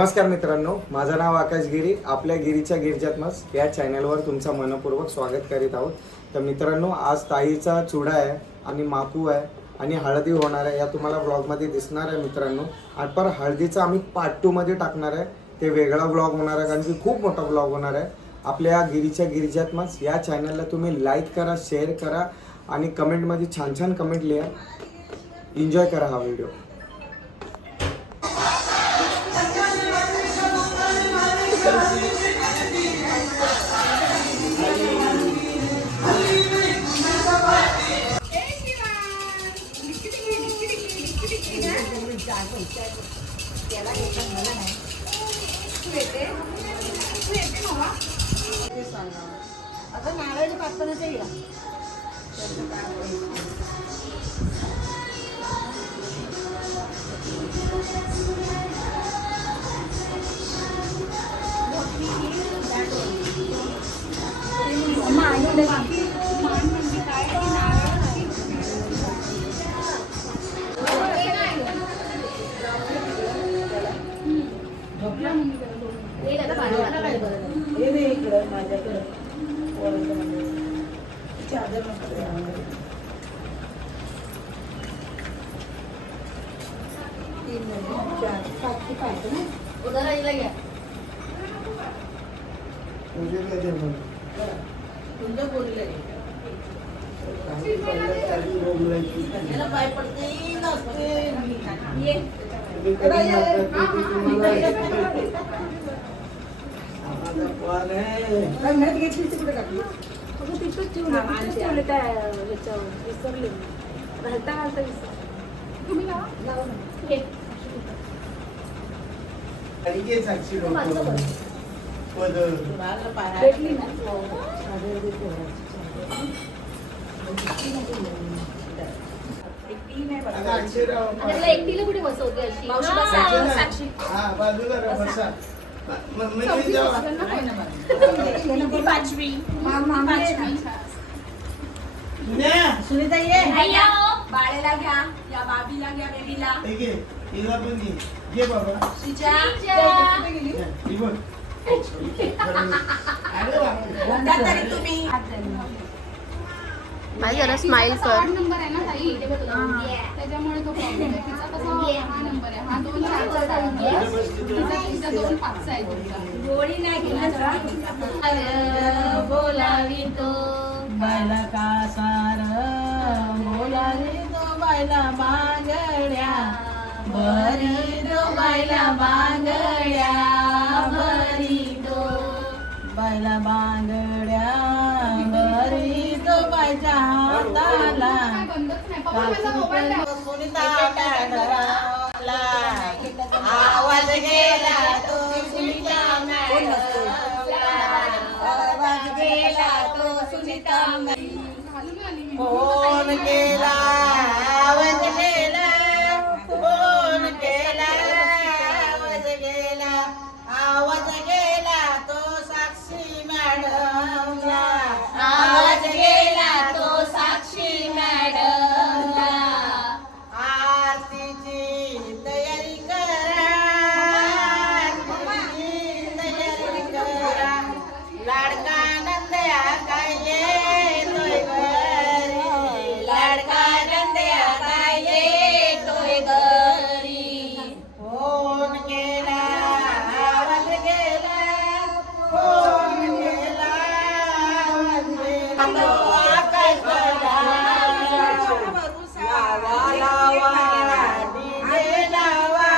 नमस्कार मित्रांनो, माझं नाव आकाश गिरी. आपल्या गिरीच्या गिरजात्मस या चॅनलवर तुमचं मनपूर्वक स्वागत करीत आहोत. तर मित्रांनो, आज ताईचा चुडा आहे आणि माकू आहे आणि हळदी होणार आहे. या तुम्हाला ब्लॉगमध्ये दिसणार आहे मित्रांनो. आणि पर हळदीचा आम्ही पार्ट 2 मध्ये टाकणार आहे. ते वेगळा ब्लॉग होणार आहे कारण की खूप मोठा ब्लॉग होणार आहे. आपल्या गिरीच्या गिरजात्मस या चॅनलला तुम्ही लाईक करा, शेअर करा आणि कमेंटमध्ये छान छान कमेंट लिहा. एन्जॉय करा हा व्हिडिओ. आता नारळी पाचपणाच्या या इकडं माझ्याकडं चादर उधर आईला घ्या तुमचं बोलले पाय पडते नसते घेतली तिकडे टाकली तिथूच ठेवले त्या ह्याच्यावर विसरले घालता घालता विसर तुम्ही भेटली ना एकटीला कुठे बसवते अशी सुनीता ये बाळेला घ्या या बाबीला घ्या बेबीला घे बाबा तुम्ही माझी जरा स्माइल कर. नंबर आहे ना ताई त्याच्यामुळे तो प्रॉब्लेम आहे. तिचा कसा हा नंबर आहे, हा 2 4चा आहे, तिचा 2 5चा आहे. गोळी नाही घेतला बोलावी तो बायला का सार बोलावी तो बायला बांगड्या बरी तो बायला बांगड्या बरी तो बायला बांगड्या बरी तो बायच्या हाताला सुनीता मॅडमला आवाज गेला तो सुनीता मॅडमला आवाज गेला तो सुनीता फोन केला आवाज गेला फोन केला आवाज गेला तो साक्षी मॅडमला आवाज गेला तो साक्षी मॅडमला आरतीची तयारी करा तयारी करा लाडका नंद्या काय येतोय घरी लाडका नंद्या काय येतोय घरी फोन केला आवाज गेला फोन केला आवाज गेला आकाश लावा लावा डीजे लावा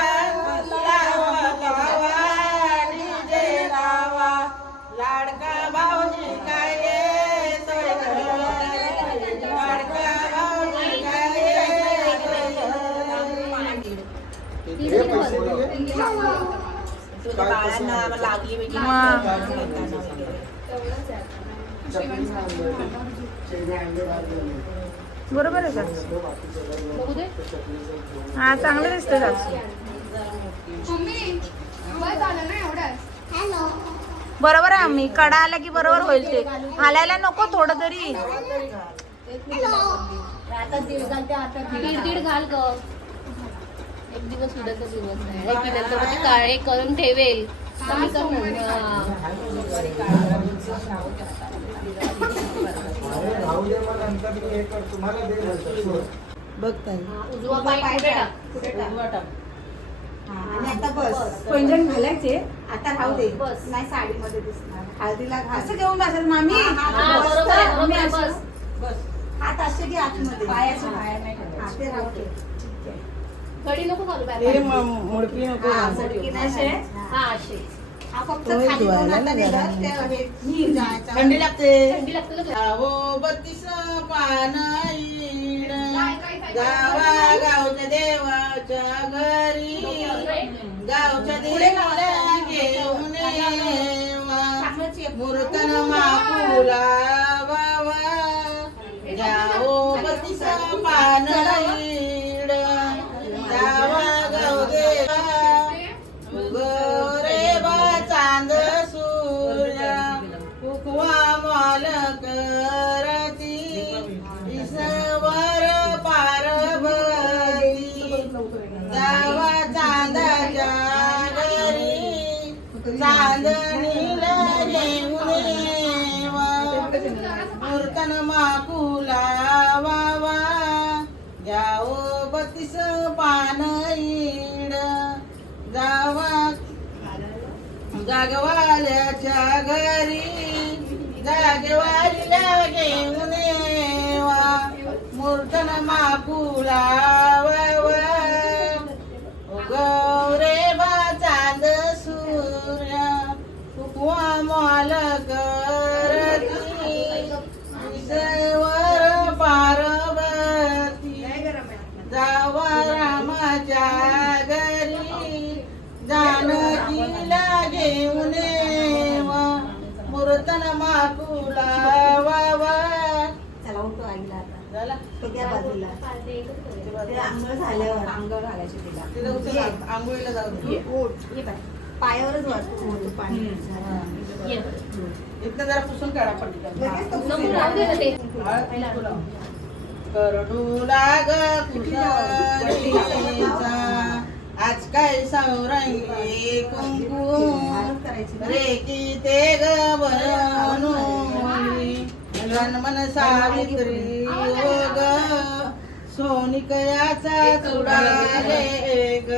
लावा लावा डीजे लावा लाडका भाऊजी काय येतोय घरी लाडका भाऊजी काय येतोय घरी बाळांना लागली बरोबर आहे का? बघू दे. हा चांगलं दिसतंय साक्षी. मम्मी बस झालं ना एवढंच. बरोबर आहे. आम्ही कडा आला की बरोबर होईल. ते हालायला नको थोडं तरी. आता दीड घालते आता दीड घाल ग. एक दिवस उद्याचा दिवस आहे की नंतर मग ते काळे करून ठेवेल तर मी करणार. अरे राहू दे, मग नंतर मी हे कर तुम्हाला दे नंतर. बघ ताई. उजवा पाय पुढे टाक. आणि आता बस. पैंजण घालायचे. आता राहू दे. बस. नाही साडीमध्ये दिसणार. हळदीला घाल. असं घेऊन बसेल मामी. हा, बरोबर आहे, बरोबर आहे, बस. बस. हात असे की आतमध्ये. पायाच्या बाहेर नाही ठेवायचे. हा, ते राहू दे. ठीक आहे. घडी नको घालू ते बाहेर. मुडकी नको. हा, मुडकी नाही असे? घालायची. हा असे हा, फक्त तो खाली धुवायला दोन हाताने नाही धर, ते हे जायचं. थंडी लागते. थंडी लागते ना. जावो 32 पानाईड काय? गावा गावच्या देवाच्या घरी गावच्या देवाला घेऊन येवा मूर्तन माकुला वावा जावो 32 पानाईड गावा गाव देवा गोरे बा चांद सूर्या कुकवा माल करती ईश्वर पार्वती जावा चांदाच्या घरी चांदणीला घेऊन येवा मूर्तन माकुला वावा जाओ 32 पानईड जावा जागवाल्याच्या घरी जागवालीला घेऊन येवा मूर्तन माकुला वावा गौरे बा चांद सूर्या कुकवा माल करती ईश्वर पार्वती जावा रामाच्या घरी जानकीला घेऊन येवा मूर्तन माकुला वावा. चला उठो आईला आता. झाला ते त्या बाजूला. ते आंघोळ झाल्यावर आंघोळ घालायची तिला. तिथं उचल, आंघोळीला जाऊ दे. उठ. ये बाय. पायावरच वाटतो पाणी. ये. इथनं जरा पुसून काढा पडली. लगेच तो नको पुसून राहू दे ना ते. करडू लाग कुठलीचा आज काय सौरंगी कुंकू करायची. रेकी ते ग बनवली जन्मन सावित्री हो ग सोनिकयाचा चुडाले ग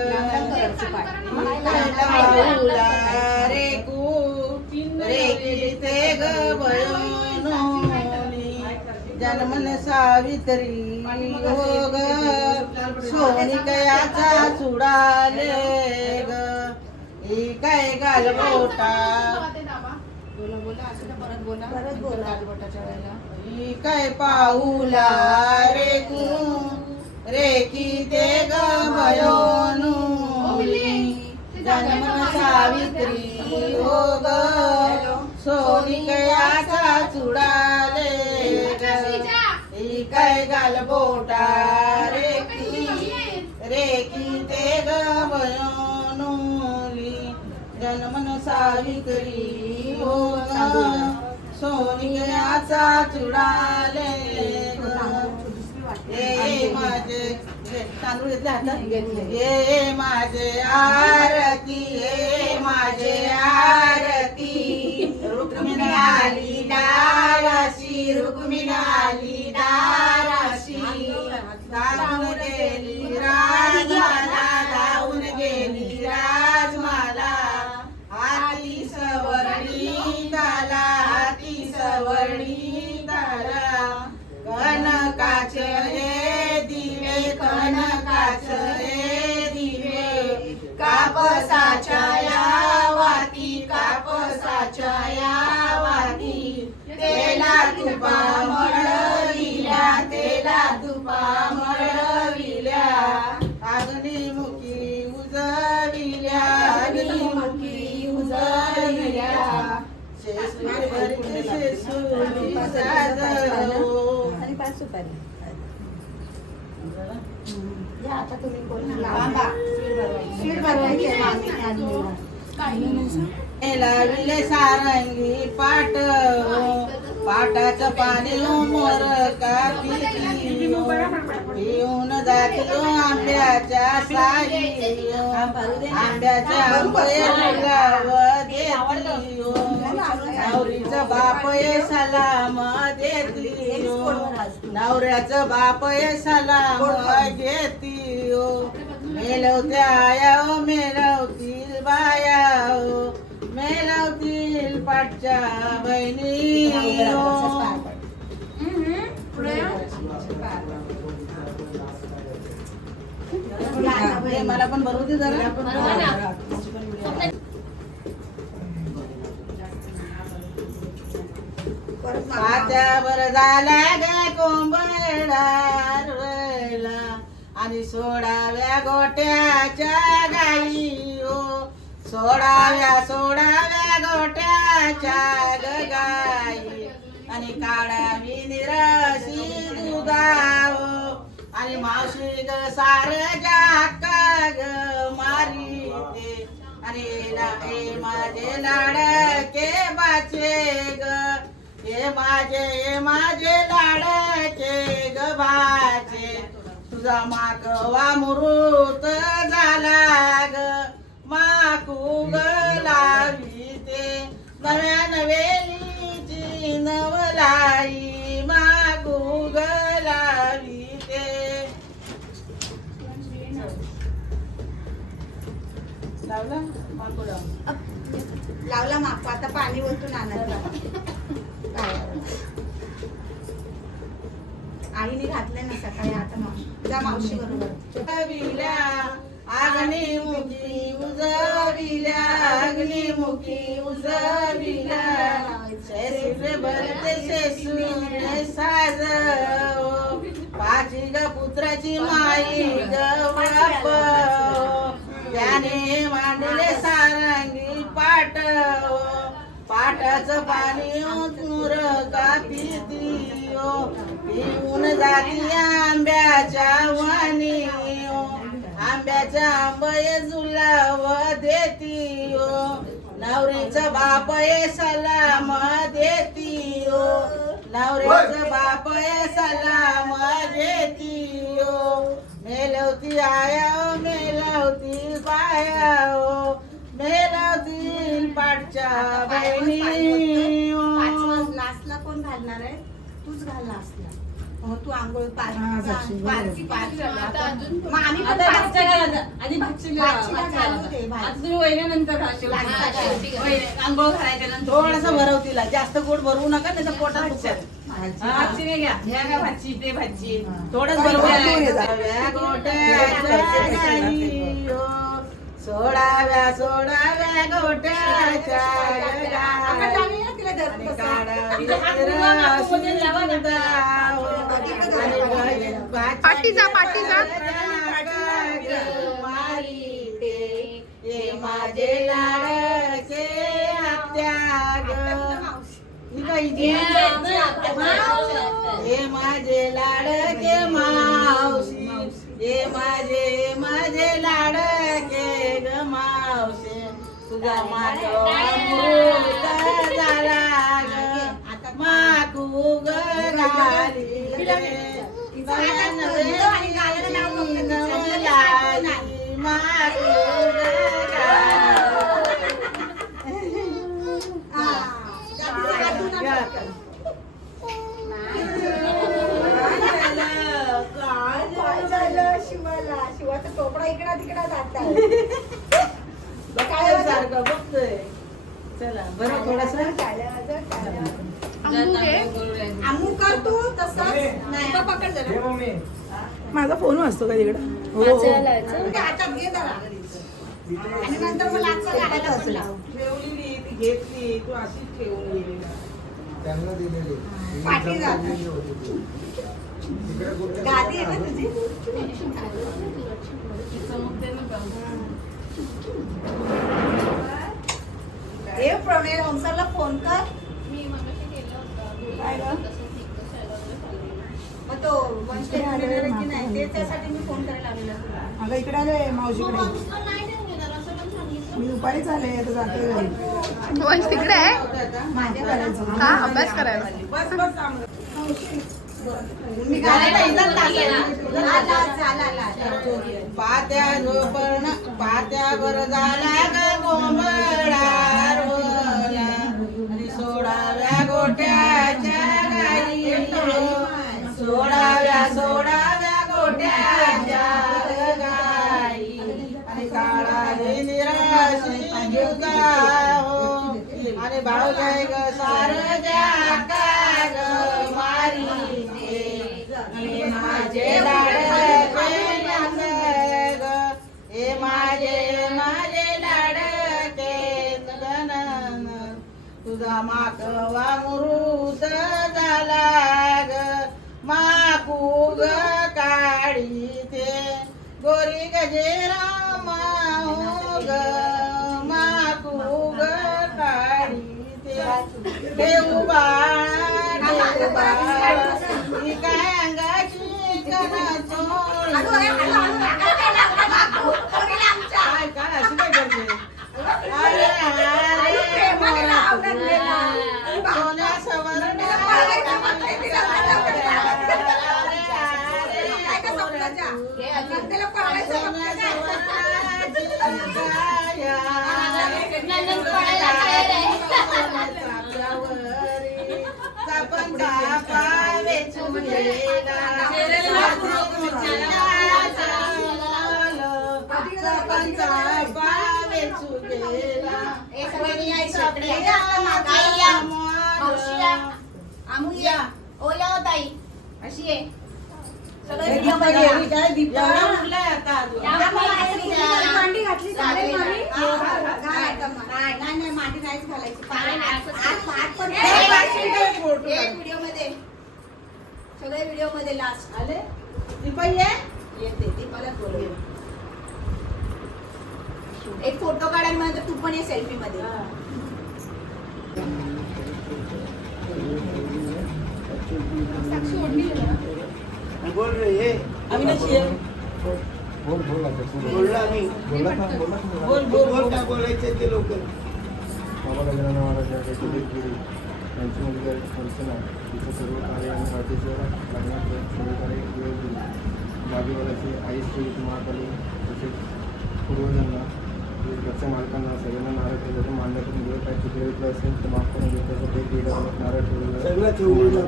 लावला रेकू रेकी ते ग बनवली जन्मन सावित्री हो ग सोनिकयाचा चुडाले ग ही काय गालबोटा परत बोला राजवटाच्या वेळेला. ही काय पाऊला रेकी ते ग भयोनुली जन्म सावित्री हो ग सोनिकयाचा चुडाले ग ही काय गालबोटा रेकी ते ग भयोनुली जन्मन सावित्री हो ग सोनियाचा चुडाले ये माझे तांदूळ घेतले हातात ये माझे आरती ये माझे आरती रुक्मिणी आली दाराशी रुक्मिणी आली दाराशी धावून गेली राजमाला धावून गेली राजमाला हाती सवर्णी ताला हाती सवर्णी ताला कनकाचे हे दिवे कनकाचे हे दिवे कापसाच्या या वाती कापसाच्या या वाती तेला तुपा मळविल्या तेला तुपा मळविल्या अग्निमुखी उजविल्या अग्निमुखी उजविल्या शेषुरी शेषुरी साजव. आणि 5 सुपारी. या आता तुम्ही कोण लावा. शीट भरवायची आहे मामीने. लाविले सारंगी पाट पाटाचं पाणी मोर का पिती घेऊन जातो आंब्याच्या साई आंब्याच्या आंबे गुलाब देती नवरीचं बाप ये सलाम देती नवऱ्याचं बाप ये सलाम घेती मेलवत्या आया मेलवतील बाया मेलवतील पाठच्या बहिणी मला पण भरवू दे जरा पात्यावर झाला ग कोंबडा रोयला आणि सोडाव्या गोट्याच्या गाई सोडाव्या गोट्याच्या गाई आणि काढावी निराशी दुधाव आणि मावशी ग सार जाका ग मारी ते आणि ए माझे लाडके बाचे ग हे माझे लाडके ग बाचे तुझा माकवा मुरूत झाला ग माकू ग लावी ते नव्या नवेलीची नवलाई माकू ग लावी ते लावला माकू लावला माप आता पाणी ओतून आणायचं आईने घातले ना सकाळी आता जा मावशी बरोबर अग्निमुखी उजविल्या शेसूर भरते शेसूर साजव पाची ग पुत्राची माई ग बाप त्याने मांडले सारंगी पाटाचं पाणी उतूर का पिऊन जाती आंब्याच्या वाणी आंब्याच्या आंबये जुलाव देती नवरीचं बाप ये सलाम देती नवरीचं बाप ये सलाम देती मेलवती आया मेलवती बाया मेलवती पाठच्या बहिणी लास्टला कोण घालणार आहे तूच घाल लास्टला हो तू आंघोळ पाचची मग आम्ही पण थोडासा भरव तिला जास्त गोड भरवू नका नाही तर पोटात थोडंच सोडाव्या गोट्याच्या पाठी जा माझे लाडके आत्याग हे माझे लाडके मावशी हे माझे लाडके ग मावशी तुझा मागवा झाला ग मागू ग गाली मागू शिवाचा टोपडा इकडा तिकडा जात काय सारखं बघतोय चला बरं थोडस आमू कर तू तसंच नाही पकड जरा माझा फोन वाजतो का तिकडे ते हातात घे जरा आणि नंतर मग लागचं काढायला असेल ठेवलेली ती घेतली तू अशीच ठेवून गेली त्यांना दिलेली पाठी जाते. गादी आहे ना तुझी हे प्रमेय ओमसरला फोन कर काय ग? मग तो वंशे झालेला की नाही ते त्यासाठी मी फोन करायला आलेला तुला अगं इकडे आले मावशीकडे मी दुपारीच आले आता जाते घरी वंश तिकडे आहे माझ्या करायचं का अभ्यास करायला बस बस मी घालायला इथं पात्या झोपण पात्यावर झाला ग कोंबडा रोला आणि सोडाव्या गोट्याच्या गाई सोडाव्या गोट्याच्या गाई आणि काळा निराशी जुगा हो आणि भाऊजाई ग सारजा का ग मारी हे माझे लाडके ग हे माझे लाडके गणन तुझा माकवा मुरुत झाला ग माकू ग काळी ते गोरी गजेरा माऊ ग माकू ग काळी ते देऊ बाळा ही काय अंगाची कणा चोळी काय काय अशी काय करते अरे अरे मोरा सोन्या सवर्ण अशी आहे मांडी घातली चालेल मामी? नाही मांडी नाहीच घालायची व्हिडिओ मध्ये सगळे व्हिडिओ मध्ये लास्ट आले दीपा येते दीपाला बोलूया एक फोटो काढायला म्हणतो तू पण ये सेल्फी मध्ये साक्षी ओढणी बोल रे ये अविनाशी बोल बोलला मी बोल काय बोलायचं ते लवकर. बाबा गजानन महाराज यांची यांची मुलगी अर्चना तिचं सर्व कार्य आणि राजेश्वर लग्नात सर्व कार्य वेळ दिली. बाजूवाल्याची आई श्री महाकाली तसेच पूर्वजांना घरच्या मालकांना सगळ्यांना नारळ ठेवलं मान्य करून दिलं. काही चुकलं असेल तर माफ करून घेतलं तर एक वेळा नारळ सगळं ठेवलेलं.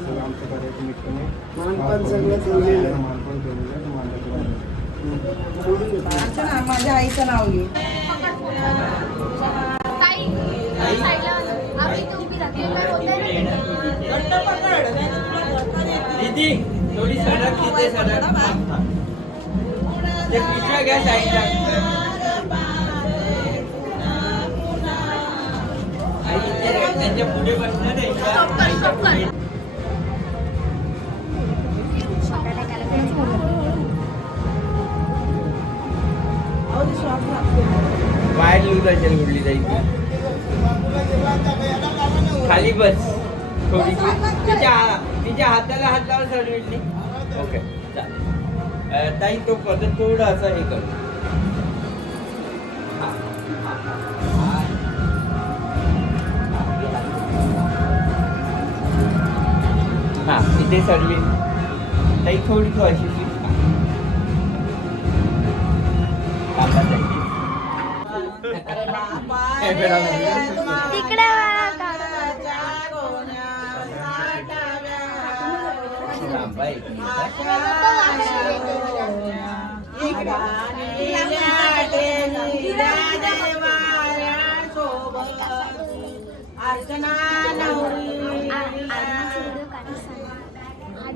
सगळं आमच्या कार्याच्या निमित्ताने मानपान सगळं ठेवलेलं. मानपान ठेवलेलं तर मान्य करून दिलं. अर्चना माझ्या आईचं नाव घे. ताई साईडला आम्ही इथे उभी राहते काय बोलताय दीदी थोडी सडक तिथे सडक ते पिशव्या घ्या साईडला आई इथे त्यांच्या पुढे बसणार आहे बाहेर येऊ असेल कुठली जाईल खाली बस थोडीशी तिच्या हाताला हात लावून चढविली ओके चालेल ताई तो पद्धत थोडं असं हे कर हा इथे चढली ताई थोडी तू अशी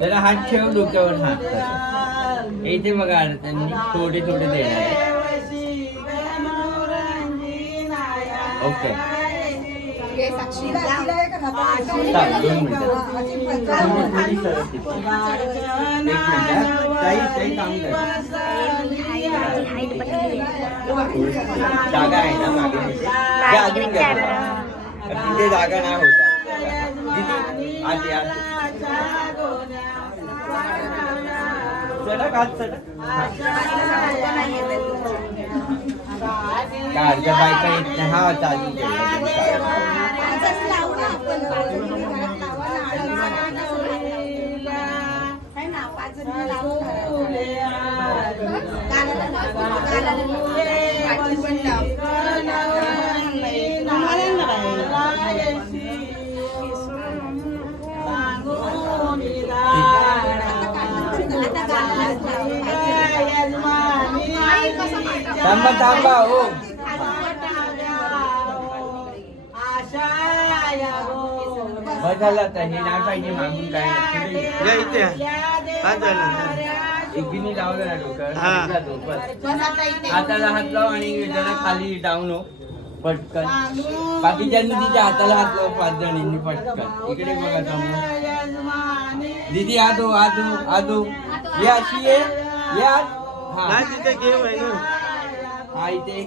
जरा हात ठेव डोक्यावर हात इथे बघा त्यांनी थोडे थोडे देणार आहे ओके साक्षी दोन मिनिटं थोडी सरळ तिथे. एक मिनिट ताई काम कर जागा आहे ना मागे ते अजून घ्या तिथे जागा नाही होता आधी आधी सडक आज सडक कारच्या बायका येत नाही हा चालू थांबा थांबा हो बस झालं आता हे नाही पाहिजे मागून काय नाही एकगिनी लावलं ना डोक्यावर हाताला हात लाव आणि जरा खाली डाऊन हो पटकन बाकीच्यांनी तिच्या हाताला हात लाव 5 जणींनी पटकन इकडे बघा समोर दीदी आदो आदो आदो ये अशी ये या हा तिथे गेम आहे ना हा इथे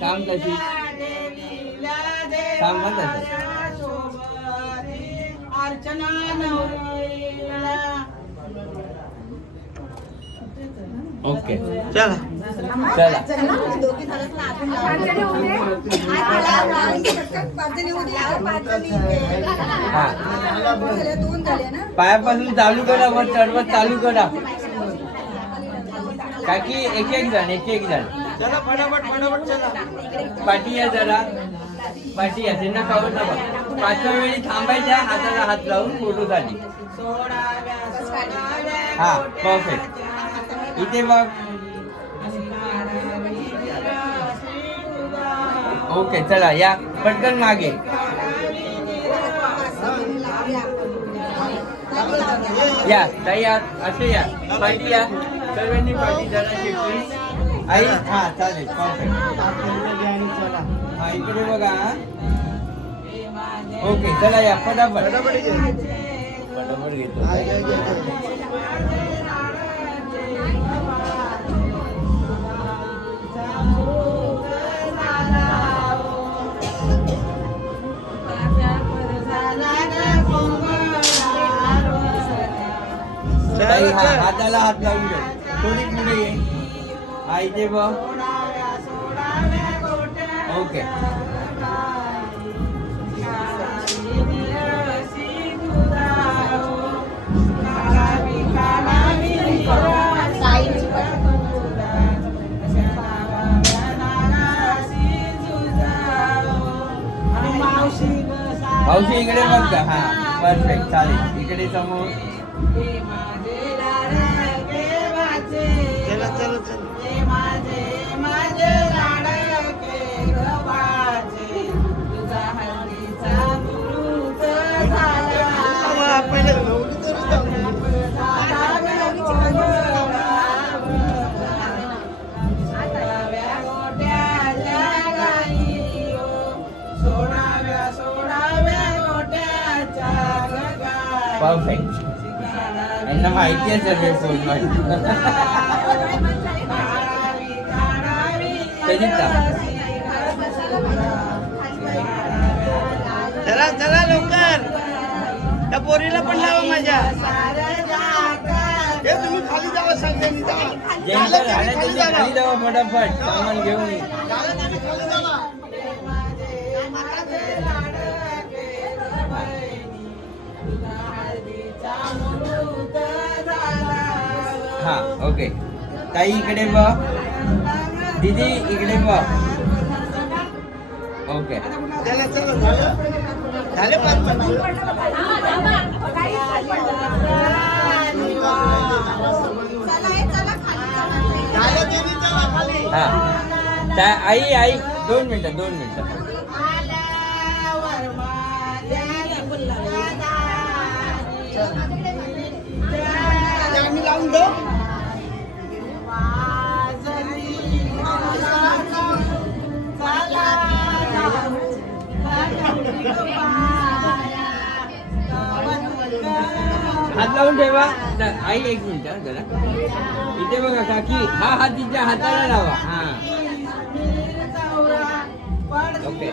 थांब तशी थांब तशी ओके चला चला हा पायापासून चालू करा वर चढवत चालू करा काकी एक जण चला फटाफट चला पाठी या जरा पाठी या त्यांना खावत ना 5व्या वेळी थांबायच्या हाताला हात लावून फोटो साठी हा परफेक्ट इथे बघ ओके चला या पटकन मागे या ताई या असे या पाठी या सर्वांनी पाठी जरा प्लीज आई हा चालेल परफेक्ट हा इकडे बघा ओके चला या फटाफट घेतो हाताला हात लावून घे थोडी पुढे ये हा इथे बघ ओके मावशी इकडे बघ का हा परफेक्ट चालेल इकडे समोर परफेक्ट यांना माहिती आहे सगळे फोन चला चला लवकर त्या पोरीला पण लावा माझ्या तुम्ही खाली जावा सगळ्यांनी खाली जावा फटाफट सामान घेऊन हा ओके ताई इकडे बघ दीदी इकडे बघ ओके झाले हा आई 2 मिनिटं लावून दो हात लावून ठेवा आई 1 मिनिट जरा इथे बघा काकी हा हात तिच्या हाताला लावा हा ओके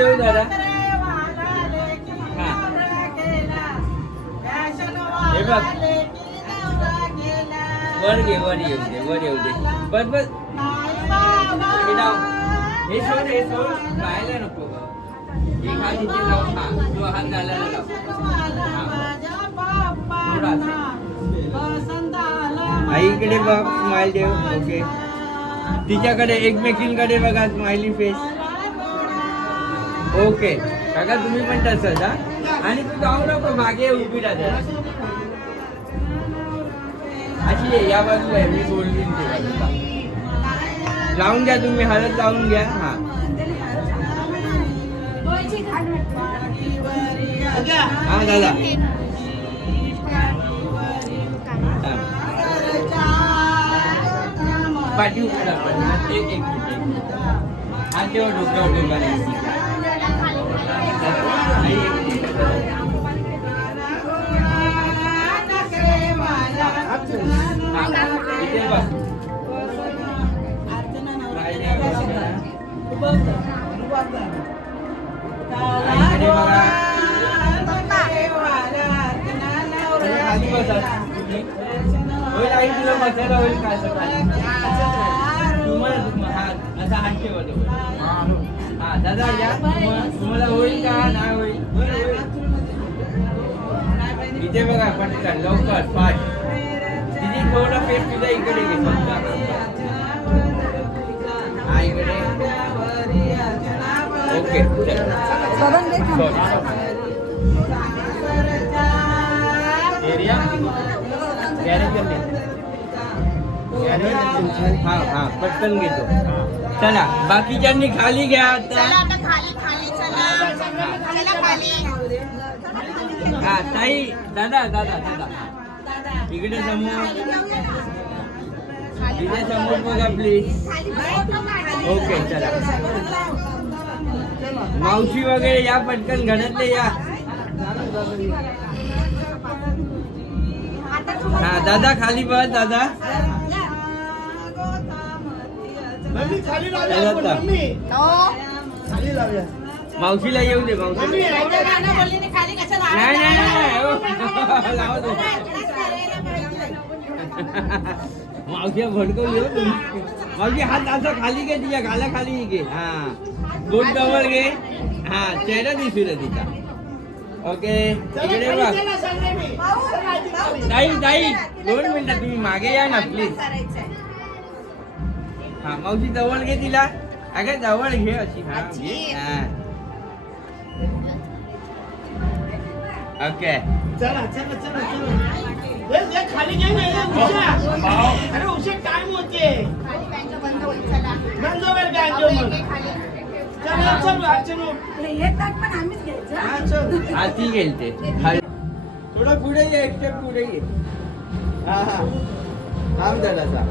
देऊ दादा हा हे बघ वर घे वर येऊ दे वर येऊ दे बस बस हे लाव. हे सोड गायला नको एक हात इथे लाव हा तो हात घालायला लाव थोडा आईकडे बघ स्माइल देव ओके तिच्याकडे एकमेकींकडे बघा स्माइली फेस ओके काका तुम्ही पण तसंच हा आणि तू जाऊ नको मागे उभी राहा अशी आहे या बाजूला आहे मी बोलली ते बाजूला लावून घ्या तुम्ही हळद लावून घ्या हा हा दादा पाठी उकडा पण एक मिनिट हा तेव्हा डोक्यावर डोका नाही इथे बघ आईकडे बघा खाली बसा होईल आई तुला मसाला होईल का असं खाली तुम्हाला हा असा हात ठेवा हा दादा या तुम्हाला होईल का नाही होईल इथे बघा पटकन लवकर फास्ट तिथे थोडा फेस तुझ्या इकडे घे समजा हा इकडे ओके एरिया हा हा पटकन घेतो चला बाकीच्यांनी खाली घ्या आता हा ताई दादा दादा दादा इकडे समोर इथे समोर बघा प्लीज ओके चला मावशी वगैरे या पटकन घरातले या हा दादा खाली बस दादा मावशीला येऊ दे मावशी नाही लावा दे मावशी भडकवली हो तुम्ही मावशी हात असा खाली घे तिच्या गाला खाली घे हा बोट जवळ घे हा चेहरा दिसू दे तिचा ओके इकडे बघ ताई 2 मिनिटं तुम्ही मागे या ना प्लीज हा मावशी जवळ घे तिला अगं जवळ घे अशी हा ओके चला खाली घे ना अरे उशीर टाइम होते बंद होईल काय हा ती गेलते थोडं पुढे ये एक स्टेप पुढे ये हा हा थांब जरासा